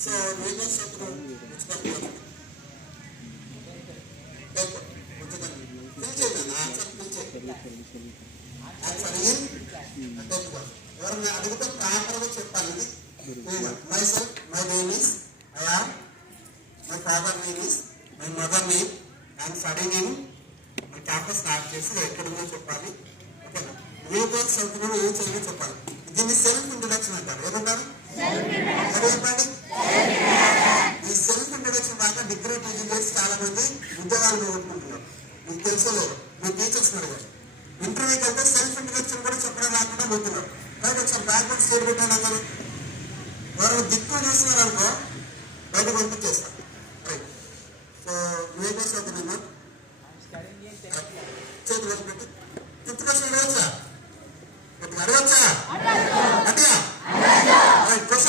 So we will set through which one you want. ఎవరైనా అడిగితే ప్రాపర్గా చెప్పాలి. Myself, my name is Ayan, my father name is, my mother name, and studying in my campus start చేసి ఎక్కడుందో చెప్పాలి. ఓకేనా? ఏ course చదువుతున్నారో ఏ చదివి చెప్పాలి. దీన్ని సెల్ఫ్ ఇంట్రొడక్షన్ అంటారు. ఏమంటారు? చెప్పండి. ఈ సెల్ఫ్ ఇంట్రొడక్షన్ దాకా డిగ్రీ పీజీ చేసి చాలా మంది ఉద్యోగాలు పోగొట్టుకుంటున్నారు. మీకు తెలుసో లేదు, మీ టీచర్స్ అడిగారు. ఇంటర్వ్యూకి వెళ్తే సెల్ఫ్ ఇంట్రొడక్షన్ కూడా చెప్పడం రాకుండా పోతున్నారు. కాబట్టి ఒకసారి బ్యాక్వర్డ్ స్టేట్ పెట్టాను అందరూ. ఎవరైనా దిక్కు చేస్తున్నారు అనుకో బయటకు పంపించేస్తాం. రైట్. సో ఏ కోర్స్ అవుతున్నామా? చేతులు పెట్టి 5th క్వశ్చన్ అడగచ్చా? అడగచ్చా?